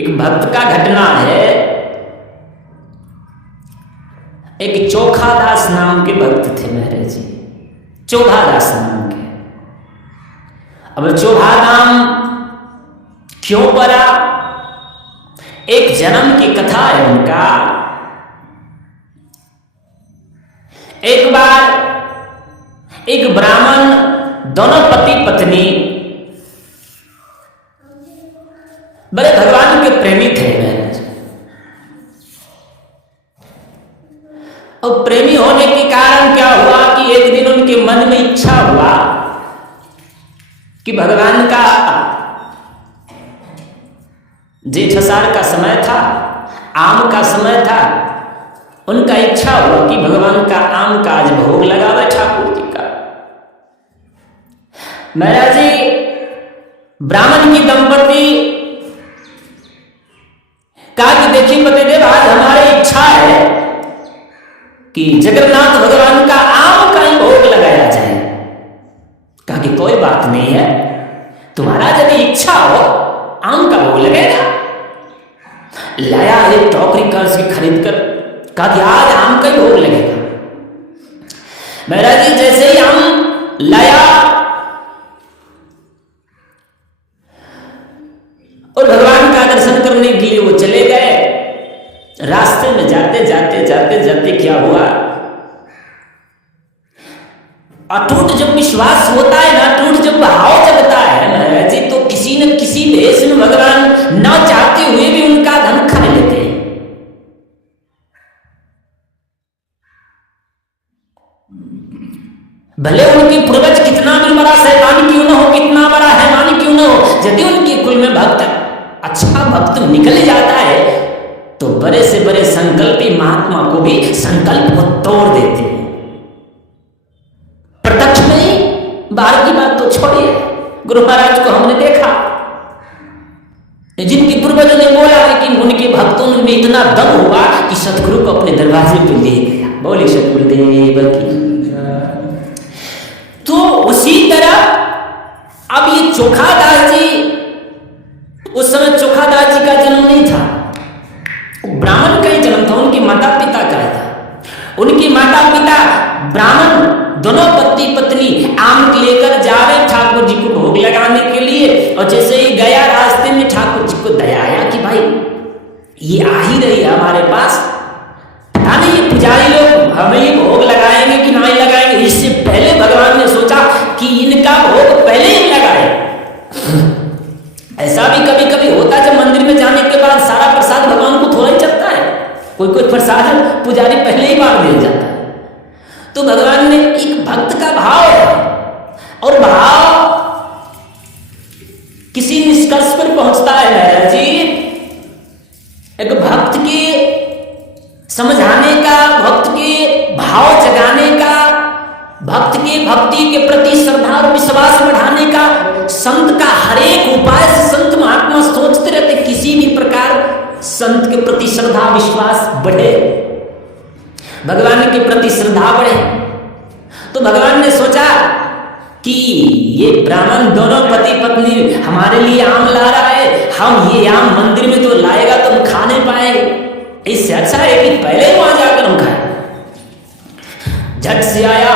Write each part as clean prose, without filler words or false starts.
एक भक्त का घटना है। एक चोखादास नाम के भक्त थे महाराज जी, चोभादास नाम के। अब चोभा नाम क्यों पड़ा? एक जन्म की कथा है उनका। एक बार एक ब्राह्मण, दोनों पति पत्नी बड़े भगवान के प्रेमी थे महाराज। और प्रेमी होने के कारण क्या हुआ कि एक दिन उनके मन में इच्छा हुआ कि भगवान का जेठ अषाढ़ का समय था, आम का समय था, उनका इच्छा हुआ कि भगवान का आम का आज भोग लगावे ठाकुर जी का। महाराज जी, ब्राह्मण की दंपति कहा कि देखिए पतिदेव, आज हमारी इच्छा है कि जगन्नाथ भगवान का आम का ही भोग लगाया जाए। कहा कि कोई बात नहीं है, तुम्हारा यदि इच्छा हो आम का भोग लगेगा। लाया एक टोकरी का उसकी खरीद कर, कहा कि आज आम का ही भोग लगेगा। महाराज जी जैसे ही आम लाया और भगवान का दर्शन करने के लिए वो चले गए। रास्ते में जाते जाते जाते जाते क्या हुआ, अटूट जब विश्वास होता है ना, अटूट जब भाव जगता है महाराज जी, तो किसी न किसी भेष में भगवान न चाहते हुए भी उनका धन खा लेते हैं। भले उनके पूर्वज कितना भी बड़ा शैतान क्यों न हो, कितना बड़ा हैवान क्यों न हो, यदि उनके कुल में भक्त अच्छा भक्त निकल जाता है तो बड़े से बड़े संकल्पी महात्मा को भी संकल्प को तोड़ देते हैं। प्रत्यक्ष नहीं, बाहर की बात तो छोड़िए, गुरु महाराज को हमने देखा, जिनके पूर्वजों ने बोला, लेकिन उनके भक्तों में इतना दम हुआ कि सतगुरु को अपने दरवाजे पे ले गया। बोले सतगुरुदेव की। तो उसी तरह अब ये चोखादास जी, उस समय चोखादास जी का जन्म नहीं था, ब्राह्मण का ही जन्म था, उनके माता पिता का था। उनके माता पिता ब्राह्मण, दोनों पति पत्नी आम लेकर जा रहे ठाकुर जी को भोग लगाने के लिए। और जैसे ही गया रास्ते में ठाकुर जी को दया आया कि भाई ये आ ही रही है हमारे पास, पता नहीं ये पुजारी लोग हमें ये भोग लगाएंगे कि नहीं लगाएंगे। इससे पहले भगवान ने सोचा कि इनका भोग पहले ही लगाए। ऐसा भी कभी कभी होता है, जब मंदिर में जाने के बाद सारा प्रसाद भगवान को थोड़ा ही चलता है, कोई कोई प्रसाद पुजारी पहले ही बांट दे जाता है। तो भगवान ने एक भक्त का भाव है, और भाव किसी निष्कर्ष पर पहुंचता है महाराज जी। एक भक्त के समझाने का, भक्त के भाव जगाने का, भक्त के भक्ति के प्रति श्रद्धा और विश्वास बढ़ाने का, संत का हर एक उपाय से संत महात्मा सोचते रहते किसी भी प्रकार संत के प्रति श्रद्धा विश्वास बढ़े, भगवान के प्रति श्रद्धा बढ़े। तो भगवान ने सोचा कि ये ब्राह्मण दोनों पति पत्नी हमारे लिए आम ला रहा है, हम ये आम मंदिर में तो लाएगा तो हम खा नहीं पाएंगे, इससे अच्छा है कि पहले वहां जाकर हम खाएं। झट से आया,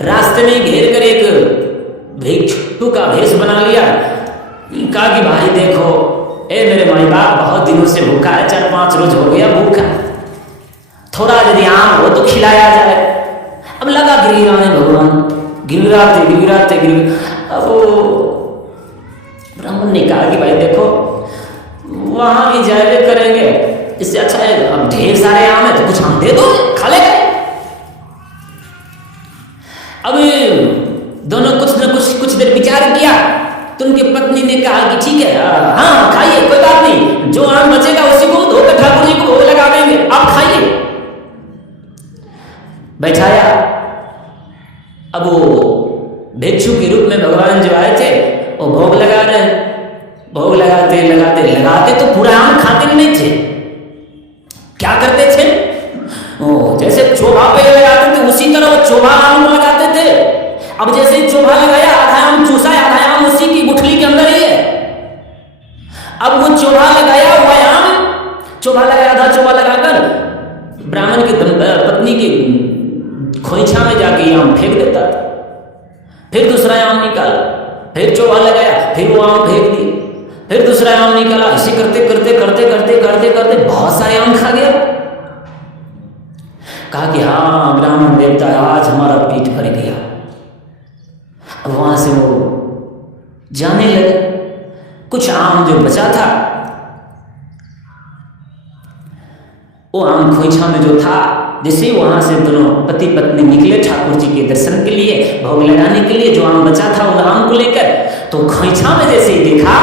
रास्ते में घेर कर एक भिक्षु का भेष बना लिया। कहा कि भाई देखो, ए मेरे माई बाप बहुत दिनों से भूखा है, 4-5 रोज हो गया भूखा, थोड़ा यदि आम हो तो खिलाया जाए। अब लगा गिरगिराने भगवान, गिरगिराते गिरगिराते अब ब्राह्मण ने कहा कि भाई देखो वहां भी जाए करेंगे, इससे अच्छा है अब ढेर सारे आम है तो कुछ आम दे दो, खा ले। अब दोनों कुछ देर विचार किया तो उनकी पत्नी ने कहा कि ठीक है, हाँ खाइए, कोई बात नहीं, जो आम बचेगा उसी को धोकर ठाकुर जी को भोग लगा देंगे, आप खाइए। बैठाया। अब वो भिक्षु के रूप में भगवान जो आए थे वो भोग लगा रहे, भोग लगाते लगाते लगाते तो पूरा आम खाते नहीं थे। क्या करते थे, जैसे चोभा पे लगाते थे उसी तरह वो चोभा आम लगाते थे। अब जैसे चोभा लगाया, आधा आम चूसा, आधा आम उसी की गुठली के अंदर ही है। अब वो चोभा लगाया हुआ आम, चोभा लगाया था, चोभा लगाकर ब्राह्मण की पत्नी की खोइछा में जाके आम फेंक देता था। फिर दूसरा आम निकाला, फिर चोभा लगाया, फिर वो आम फेंक दिया, फिर दूसरा आम निकाला। ऐसे करते करते करते करते करते करते बहुत सारे आम खा गया। कहा कि हाँ ब्राह्मण देवता, आज हमारा पेट भर गया। अब वहां से वो जाने लगे। कुछ आम जो बचा था, वो आम खोइछा में जो था, जैसे वहां से दोनों पति पत्नी निकले ठाकुर जी के दर्शन के लिए, भोग लगाने के लिए, जो आम बचा था उन आम को लेकर, तो खोइछा में जैसे ही देखा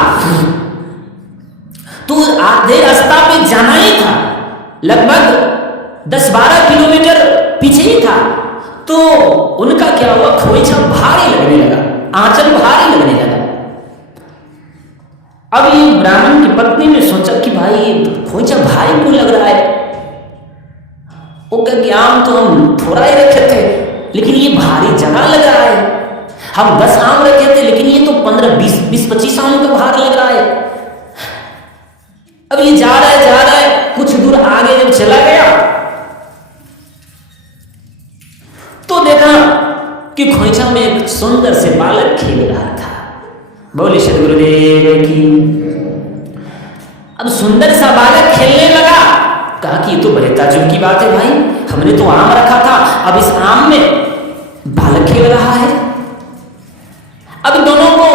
तो आधे रास्ता पे जाना ही था, लगभग 10-12 किलोमीटर पीछे ही था, तो उनका क्या हुआ, खोइछा भारी लगने लगा, आंचल भारी लगने लगा। अब ये ब्राह्मण की पत्नी ने सोचा कि भाई खोइछा भारी क्यों लग रहा है। वो कह कि आम तो हम थोड़ा ही रखे थे, लेकिन ये भारी जगह लग रहा है। हम 10 आम रखे थे, लेकिन ये तो 15-20-25 आम का भार लग रहा है। अब ये जा रहा है, कुछ दूर आगे जब चला गया तो देखा कि खोइछा में एक सुंदर से बालक खेल रहा था। बोले सदगुरुदेव की। अब सुंदर सा बालक खेलने लगा। कहा कि ये तो बड़े ताज्जुब की बात है भाई, हमने तो आम रखा था, अब इस आम में बालक खेल रहा है। अब दोनों को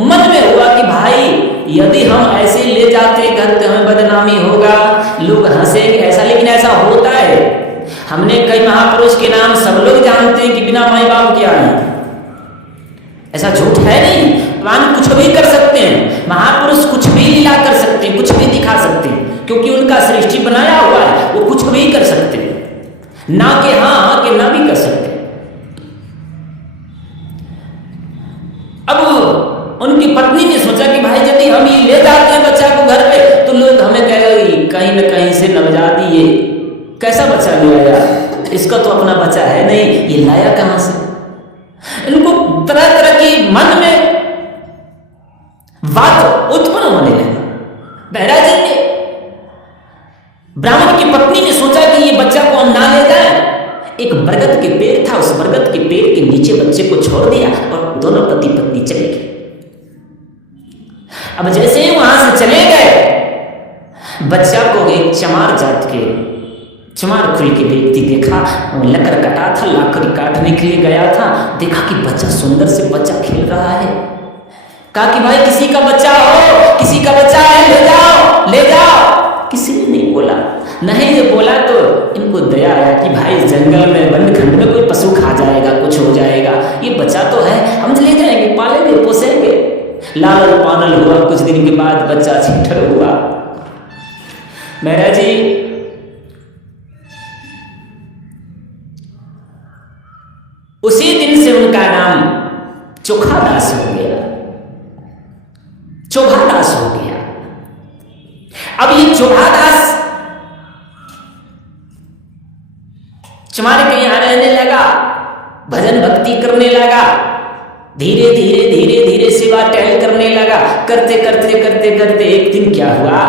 मन में हुआ कि भाई यदि हम ऐसे ले जाते घर तो हमें बदनामी होगा, लोग हंसेंगे ऐसा, लेकिन ऐसा होता है। हमने कई महापुरुष के नाम सब लोग जानते हैं कि बिना माई बाप के आए, ऐसा झूठ है नहीं। भगवान कुछ भी कर सकते हैं, महापुरुष कुछ भी लीला कर सकते हैं, कुछ भी दिखा सकते हैं, क्योंकि उनका सृष्टि बनाया हुआ है, वो कुछ भी कर सकते हैं, ना के हाँ के ना भी कर सकते। अब उनकी पत्नी ने सोचा कि भाई यदि हम ये ले जाते हैं बच्चा को घर पे, तो लोग हमें कहेंगे कहीं न कहीं से नवजात ये कैसा बच्चा लिया यार, इसका तो अपना बच्चा है नहीं, ये लाया कहां से। इनको तरह तरह की मन में बात उत्पन्न होने लगी। महाराज जी, ब्राह्मण की पत्नी ने सोचा कि ये बच्चा को हम ना ले जाए। एक बरगद के पेड़ था, उस बरगद के पेड़ के नीचे बच्चे को छोड़ दिया और दोनों पति पत्नी चले गए। अब जैसे ही वहां से चले गए, बच्चा को एक चमार जात के चमार कुल के व्यक्ति देखा, लकड़ कटा था, लाकड़ी काटने के लिए गया था, देखा कि बच्चा सुंदर से बच्चा खेल रहा है। कहा कि भाई किसी का बच्चा हो, किसी का बच्चा है, ले जाओ ले जाओ। किसी ने नहीं बोला, नहीं जो बोला तो इनको दया आया कि भाई जंगल में वन खंड में कोई पशु खा जाएगा, कुछ हो जाएगा, ये बच्चा तो है, हम ले जाएंगे, पालेंगे, पोसेंगे। लालन पालन हुआ, कुछ दिन के बाद बच्चा छींटर हुआ। महाराज जी, उसी दिन से उनका नाम चोखादास हो गया, चोभादास हो गया। अब ये चोभादास चमार के यहां रहने लगा, भजन भक्ति करने लगा, धीरे धीरे धीरे धीरे सेवा टहल करने लगा। करते करते करते करते एक दिन क्या हुआ,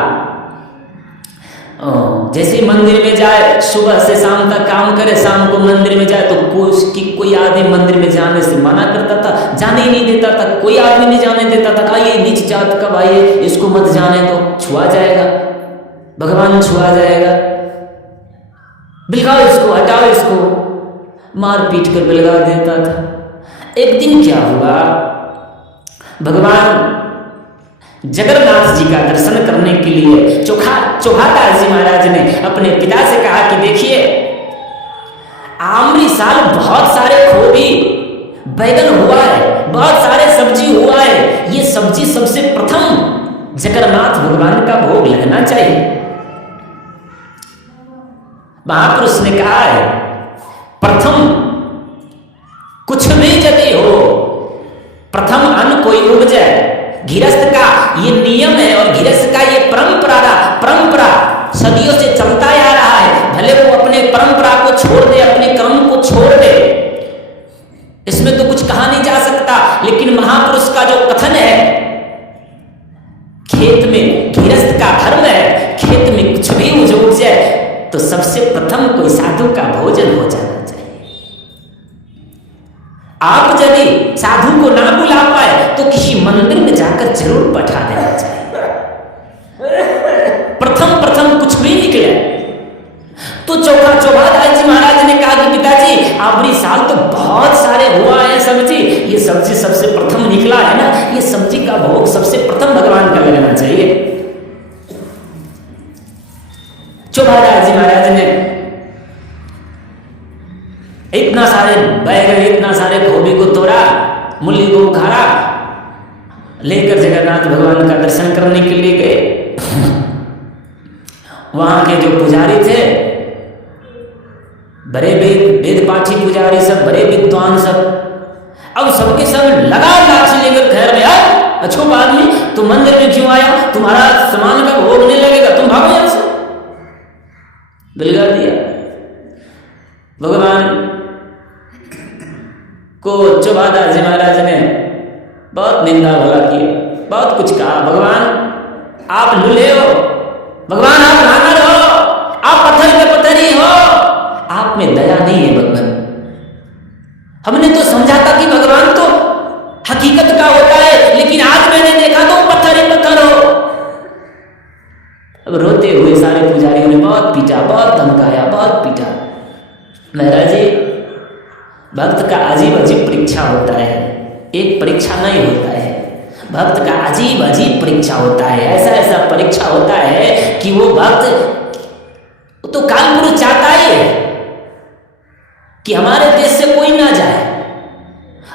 जैसे मंदिर में जाए, सुबह से शाम तक काम करे, शाम को मंदिर में जाए तो कोई आदमी मंदिर में जाने से मना करता था, जाने ही नहीं देता था, कोई आदमी नहीं जाने देता था। ये नीच जात का भाई है, इसको मत जाने दो, छुआ जाएगा, भगवान छुआ जाएगा, बिलगाओ इसको, हटाओ इसको, मार पीट कर बिलगा देता था। एक दिन क्या हुआ, भगवान जगन्नाथ जी का दर्शन करने के लिए चोभादास जी महाराज ने अपने पिता से कहा कि देखिए, आमरी साल बहुत सारे खोबी बैगन हुआ है, बहुत सारे सब्जी हुआ है, ये सब्जी सबसे प्रथम जगन्नाथ भगवान का भोग लगना चाहिए। महापुरुष ने कहा है, प्रथम कुछ भी यदि हो, प्रथम अन्न कोई उपजे, गृहस्थ का ये नियम है और गृहस्थ का ये परंपरा सदियों से चलता आ रहा है। भले वो अपने परंपरा को छोड़ दे, अपने कर्म को छोड़ दे, इसमें तो कुछ कहा नहीं जा सकता, लेकिन महापुरुष का जो कथन है, खेत में आखिरी साल तो बहुत सारे हुआ है सब्जी, ये सब्जी सबसे प्रथम निकला है ना, ये सब्जी का भोग सबसे प्रथम भगवान का लगना चाहिए। चौभादास जी महाराज ने इतना सारे बैगन, इतना सारे गोभी को तोड़ा, मूली को उखाड़ा, लेकर जगन्नाथ भगवान का दर्शन करने के लिए गए। वहां के जो पुजारी थे, बड़े वेद पाठी पुजारी सब, बड़े विद्वान सब, अब सबके सब लगा लाठी लेकर घर में आए। अच्छो आदमी, तुम मंदिर में क्यों आया? तुम्हारा सामान का भोग नहीं लगेगा, तुम भागो यहां से। बिलगा दिया। भगवान को चौभादास जी महाराज ने बहुत निंदा भला किया, बहुत कुछ कहा। भगवान आप लूले हो, भगवान आप नागर हो, आप पत्थर के पत्थर ही हो, आप में दया नहीं है भगवान। हमने तो समझा था कि भगवान तो हकीकत का होता है, लेकिन आज मैंने देखा तो पत्थर ही पत्थर हो। अब रोते हुए सारे पुजारियों ने बहुत पीटा, बहुत धमकाया, बहुत पीटा। महाराज जी, भक्त का अजीब अजीब परीक्षा होता है, एक परीक्षा नहीं होता है। भक्त का अजीब अजीब परीक्षा होता है, ऐसा ऐसा परीक्षा होता है कि वो भक्त तो कालपुरुष चाहता ही है कि हमारे देश से कोई ना जाए,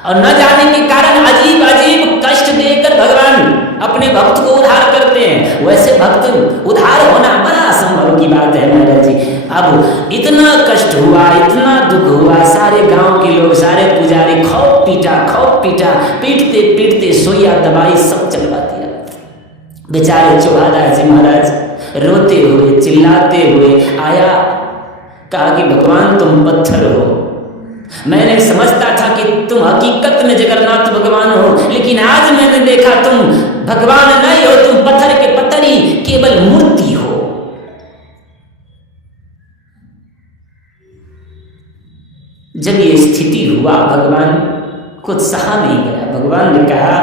और न जाने के कारण अजीब अजीब कष्ट देकर भगवान अपने भक्त को उद्धार करते हैं। वैसे भक्त उद्धार होना बड़ा असंभव की बात है महाराज जी। अब इतना कष्ट हुआ, इतना दुख हुआ, सारे गांव के लोग, सारे पुजारी खूब पीटा, पीटते पीटते सोया दवाई सब चलवा दिया। बेचारे चौभादास जी महाराज रोते हुए चिल्लाते हुए आया, कहा कि भगवान तुम पत्थर हो, मैंने समझता था कि तुम हकीकत में जगन्नाथ भगवान हो, लेकिन आज मैंने देखा तुम भगवान नहीं हो, तुम पत्थर के पत्थर ही केवल मूर्ति हो। जब ये स्थिति हुआ, भगवान कुछ सहा नहीं गया। भगवान ने कहा,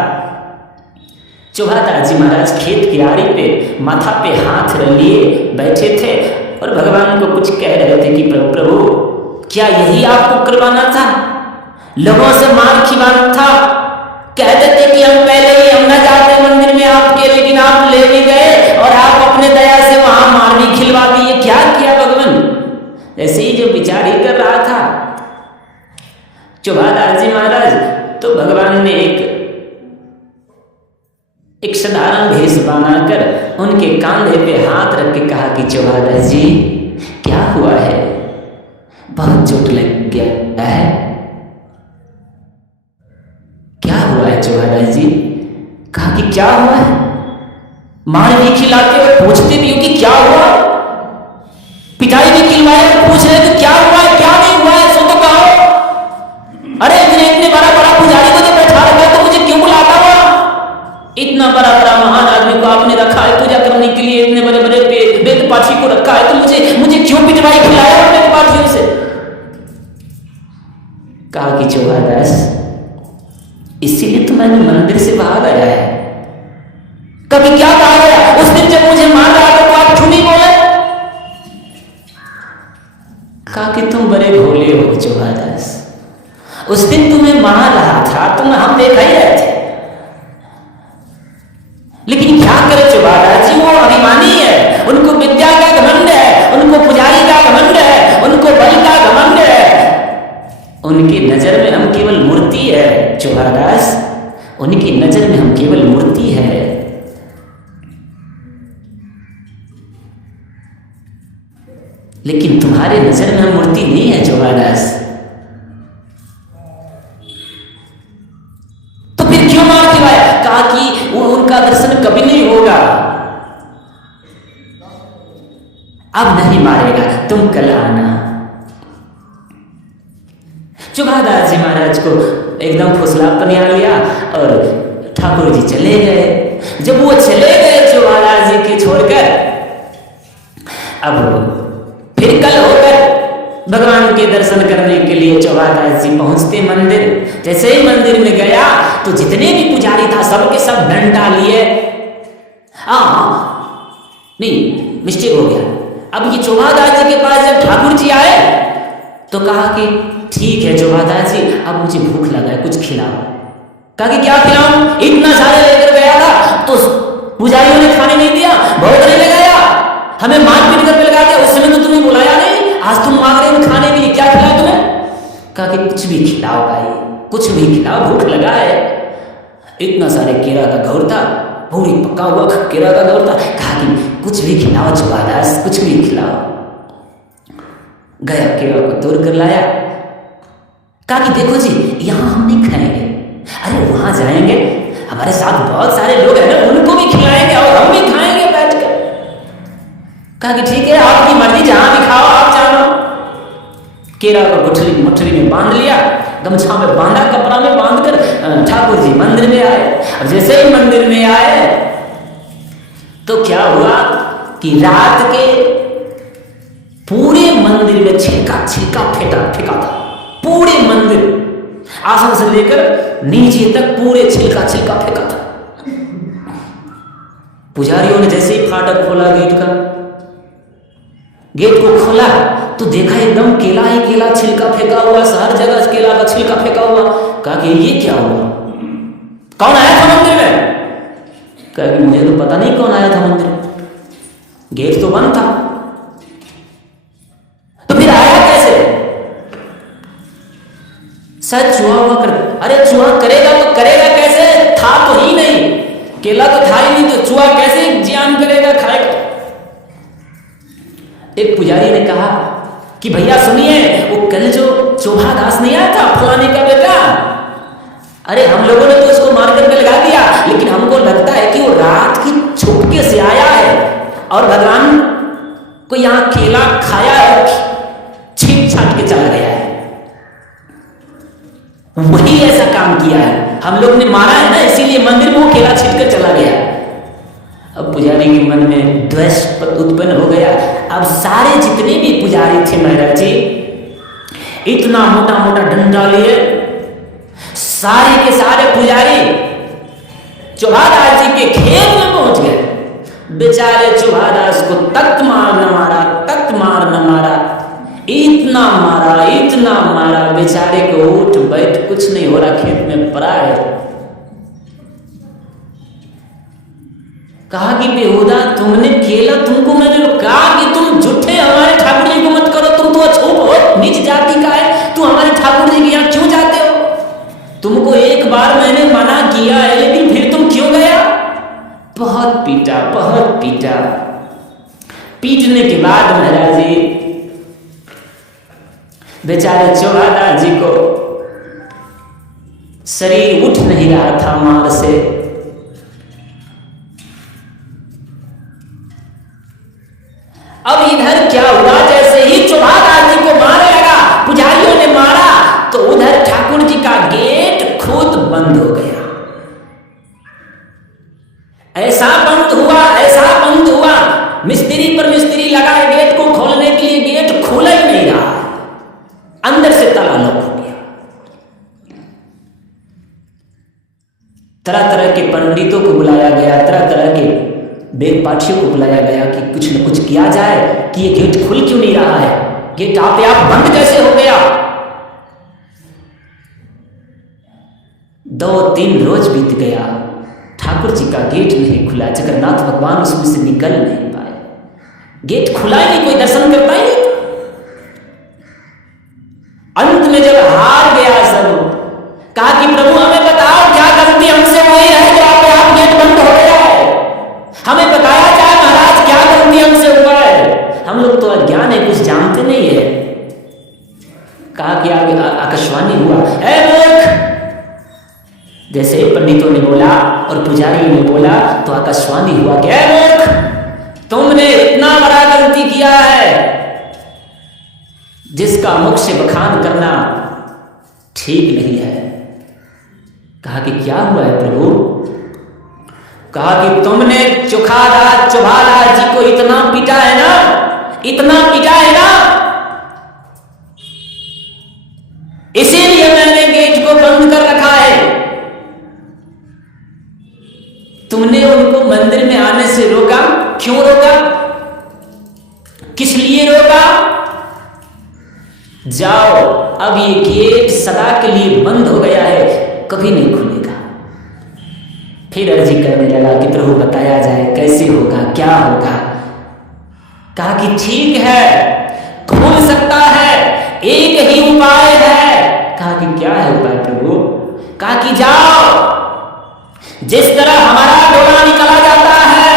चौभादास जी महाराज खेत किनारे पे माथा पे हाथ लिए बैठे थे और भगवान को कुछ कह रहे थे कि प्रभु क्या यही आपको करवाना था? लोगों से मार खिलाना था? कह देते कि हम पहले ही हम न जाते मंदिर में आपके, लेकिन आप ले भी गए और आप अपने दया से वहां मार भी खिलवा दिए। क्या किया भगवान? ऐसे ही जो विचार ही कर रहा था चौभादास जी महाराज, तो भगवान ने एक साधारण भेष बनाकर उनके कांधे पे हाथ रख के कहा कि चौभादास जी क्या हुआ है? बहुत चोट लग गया है? क्या हुआ है चौभादास जी? कहा कि क्या हुआ है? मार भी खिलाते और पूछते भी हो कि क्या हुआ? पिटाई भी खिलवाए और पूछ रहे तो क्या हुआ है, क्या नहीं हुआ है, सो तो कहो। अरे इतने बड़ा पुजारी को जब बैठा रखा है तो मुझे क्यों बुलाता हुआ? इतना बड़ा महान आदमी को आपने रखा है पूजा करने के लिए, इतने बड़े वेद पाठी को रखा है, तो मुझे क्यों पिटवाई खिलाया वेद पाठियों से? कहा कि चौभादास इसीलिए तो मैंने मंदिर से बाहर आया है। कभी क्या कहा गया? उस दिन जब मुझे मार रहा था तो आप क्यों नहीं बोले? कहा कि तुम बड़े भोले हो चौभादास, उस दिन तुम्हें मार रहा था, हम देखा ही रहे थे, लेकिन क्या करे चौभादास जी, वो अभिमानी है, उनको विद्या का घमंड है, उनको पुजारी का घमंड है, उनको बल का घमंड है। उनकी नजर में हम केवल मूर्ति है चौभादास, उनकी नजर में हम केवल मूर्ति है। लेकिन तुम्हारे नजर में हम मूर्ति नहीं है चौभादास, तो फिर क्यों मार खिलाया? कहा कि वो उनका दर्शन कभी नहीं होगा, अब नहीं मारेगा, तुम कल आना। चौभादास जी महाराज को एकदम फुसलापन आ लिया और ठाकुर जी चले गए। जब वो चले गए चौभादास जी के छोड़कर, अब फिर कल होकर भगवान के दर्शन करने के लिए चौभादास जी पहुंचते मंदिर। जैसे ही मंदिर में गया तो जितने भी पुजारी था सबके सब डंडा लिए। नहीं, मिस्टेक हो गया। अब ये चौभादास जी के पास जब ठाकुर जी आए तो कहा कि ठीक है चौभादास जी, अब मुझे भूख लगा है, कुछ खिलाओ। कहा कि क्या खिलाऊं, इतना सारे लेकर गया था तो पुजारियों ने खाने नहीं दिया, भोग नहीं लगाया, हमें मारपीट करके लगा दिया, उस समय तो तुम्हें बुलाया नहीं, आज तुम मांग रहे हो खाने के लिए, क्या खिलाओ तुम्हें? कहा कि कुछ भी खिलाओ भाई, कुछ भी खिलाओ, भूख लगा है। इतना सारे केरा का घौर था, पूरी पका हुआ केरा का घौर था। कहा कि कुछ भी खिलाओ चौभादास, कुछ भी खिलाओ। गया केरा को तोड़ कर लाया। कहा कि देखो जी, यहां हम नहीं खाएंगे, अरे वहां जाएंगे, हमारे साथ बहुत सारे लोग हैं ना, उनको भी खिलाएंगे और हम भी खाएंगे बैठ कर। कहा कि ठीक है, आपकी मर्जी, जहां भी खाओ आप जानो। केरा को मुठरी में बांध लिया, गमछा में बांधा, कपड़ा में बांधकर ठाकुर जी मंदिर में आए। अब जैसे ही मंदिर में आए तो क्या हुआ कि रात के पूरे मंदिर में छिलका फेंका था, पूरे मंदिर आसन से लेकर नीचे तक पूरे छिलका फेंका था। पुजारियों ने जैसे ही फाटक खोला गेट को खोला तो देखा एकदम केला ही केला छिलका फेंका हुआ, हर जगह केला का छिलका फेंका हुआ। कहा कि ये क्या हुआ, कौन आया था मंदिर में? कहा कि मुझे तो पता नहीं कौन आया था मंदिर में, गेट तो बंद था, तो फिर आया कैसे? शायद चूहा हुआ कर। अरे चूहा करेगा तो करेगा कैसे, था तो ही नहीं, केला तो था ही नहीं, तो चूहा कैसे जियान करेगा, खाएगा? एक पुजारी ने कहा कि भैया सुनिए, वो कल जो चौभादास नहीं आया था फलाने का बेटा, अरे हम लोगों ने तो उसको मार करके लगा दिया, लेकिन हमको लगता है कि वो रात की छुपके से आया है और भगवान को यहां केला खाया है, छीन छाट के चला गया है, वही ऐसा काम किया है, हम लोग ने मारा है ना, इसीलिए मंदिर में वो केला छीन कर चला गया। अब पुजारी के मन में द्वेष उत्पन्न हो गया। अब सारे जितने भी पुजारी थे महाराज जी, इतना मोटा मोटा डंडा लिए सारे के सारे पुजारी चौभादास जी के खेत में पहुंच गए। बेचारे चौभादास को तख्त मार न मारा, इतना मारा, बेचारे को उठ बैठ कुछ नहीं हो रहा, खेत में पड़ा है। कहा कि बेहुदा तुमने केला, तुमको मैंने कहा कि तुम झूठे हमारे ठाकुर जी को मत करो, तुम तो अछूत हो, नीच जाति का है, तू हमारे ठाकुर जी के यहाँ क्यों जाते हो? तुमको एक बार मैंने मना किया है, लेकिन फिर तुम क्यों गया? बहुत पीटा। पीटने के बाद महाराज जी बेचारे चौभादास जी को शरीर उठ नहीं रहा था मार से। अब इधर क्या हुआ, जैसे ही चौभादास जी को मारने लगा, पुजारियों ने मारा, तो उधर ठाकुर जी का गेट खुद बंद हो गया। ऐसा बंद हुआ, मिस्त्री पर मिस्त्री लगा है गेट को खोलने के लिए, गेट खुल ही नहीं रहा, अंदर से ताला लॉक हो गया। तरह तरह के पंडितों को बुलाया गया, तरह तरह के वेद पाठियों को बुलाया गया कि कुछ न कुछ किया जाए कि ये गेट खुल क्यों नहीं रहा है, गेट आपे आप बंद कैसे हो गया। 2-3 रोज बीत गया, ठाकुर जी का गेट नहीं खुला, जगन्नाथ भगवान उसमें से निकल नहीं पाए, गेट खुला ही नहीं, कोई दर्शन कर पाए नहीं। अंत में जब हार गया सब, कहा कि प्रभु हमें बताओ क्या गलती हमसे हुई है जो आप गेट बंद हो गया है, हमें बताया जाए महाराज क्या गलती हमसे हुआ है, हम लोग तो अज्ञान है, कुछ जानते नहीं है। कहा कि आगे आकाशवाणी हुआ, ऐ मूर्ख। जैसे पंडितों ने बोला और पुजारी ने बोला तो आकाशवाणी हुआ कि ऐ मूर्ख, तुमने इतना बड़ा गलती किया है जिसका मुख से बखान करना ठीक नहीं है। कहा कि क्या हुआ है प्रभु? कहा कि तुमने चौभादास जी को इतना पीटा है ना, इसीलिए मैंने गेट को बंद कर रखा है। तुमने उनको मंदिर में आने से रोका, क्यों रोका, किस लिए रोका? जाओ, अब ये गेट सदा के लिए बंद हो गया है, कभी नहीं खुलेगा। फिर अर्जी करने लगा कि प्रभु बताया जाए कैसे होगा, क्या होगा। कहा कि ठीक है, खुल सकता है, एक ही उपाय है। कहा कि क्या है उपाय प्रभु? कहा कि जाओ, जिस तरह हमारा डोला निकाला जाता है,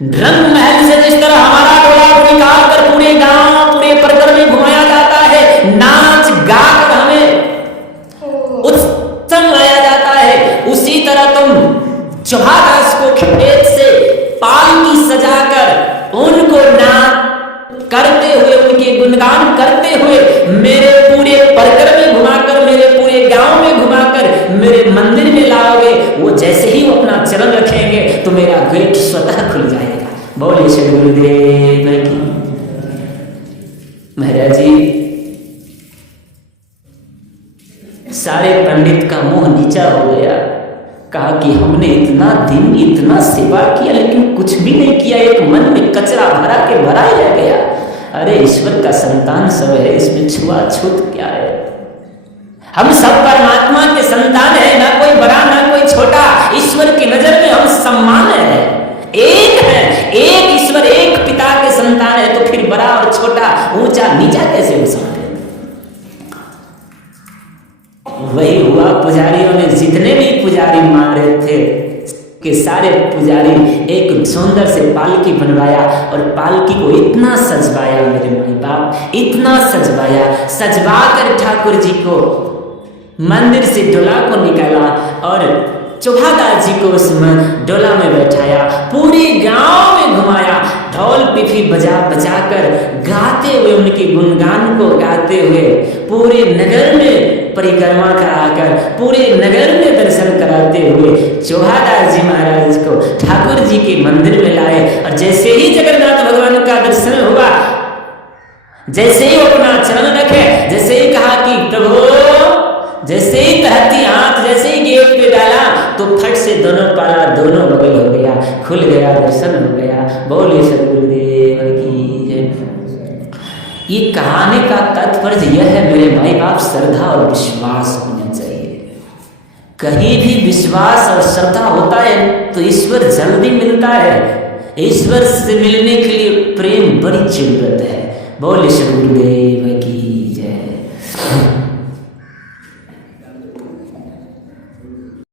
रंग महल से जिस तरह हमारा डोला निकाल कर पूरे गांव पूरे परगढ़ में घुमाया जाता है, नाच गाकर हमें उत्सव लाया जाता है, उसी तरह तुम चौहादास को खेत से पालकी सजाकर उनको नाच करते हुए, उनके गुणगान करते हुए मेरे पूरे परगढ़ में घुमाकर, मेरे पूरे गांव में घुमाकर मेरे मंदिर में लाओगे। वो जैसे ही वो अपना चरण रखेंगे तो मेरा गेट स्वतः खुल जाएगा। बोलिए श्री गुरुदेव की। महाराज जी, सारे पंडित का मुंह नीचा हो गया। कहा कि हमने इतना दिन इतना सेवा किया लेकिन कुछ भी नहीं किया, एक मन में कचरा भरा के भरा ही रह गया। अरे ईश्वर का संतान सब है, इसमें छुआछूत क्या है? हम सब परमात्मा के संतान है, ना कोई बड़ा ना कोई छोटा। ईश्वर की नजर में हम सम्मान है, एक है, एक ईश्वर, एक पिता के संतान है, तो फिर बड़ा और छोटा, ऊंचा नीचा कैसे हो सकते? वही हुआ, पुजारियों ने जितने भी पुजारी मारे थे कि सारे पुजारी एक सुंदर से पालकी बनवाया और पालकी को इतना सजवाया, मेरे माई बाप, इतना सजवाया, सजवा कर ठाकुर जी को मंदिर से डोला को निकाला और चौहादास जी को उस डोला में बैठाया, पूरे गांव में घुमाया, ढोल पिपी बजा बजा कर गाते हुए, उनके गुणगान को गाते हुए पूरे नगर में परिक्रमा कराकर, पूरे नगर में दर्शन कराते हुए चौहादास जी महाराज को ठाकुर जी के मंदिर में लाए। और जैसे ही जगन्नाथ भगवान का दर्शन हुआ, जैसे ही अपना चरण रखे, जैसे ही कहा कि प्रभु, जैसे ही तहती हाथ जैसे ही गेट पे डाला तो फट से दोनों पाला दोनों बगल हो गया, खुल गया, दर्शन हो गया। बोले सदगुरुदेव की जय। ये कहानी का तात्पर्य यह है मेरे माई बाप, श्रद्धा और विश्वास होना चाहिए। कहीं भी विश्वास और श्रद्धा होता है तो ईश्वर जल्दी मिलता है। ईश्वर से मिलने के लिए प्रेम बड़ी जरूरत है। बोले सदगुरुदेव।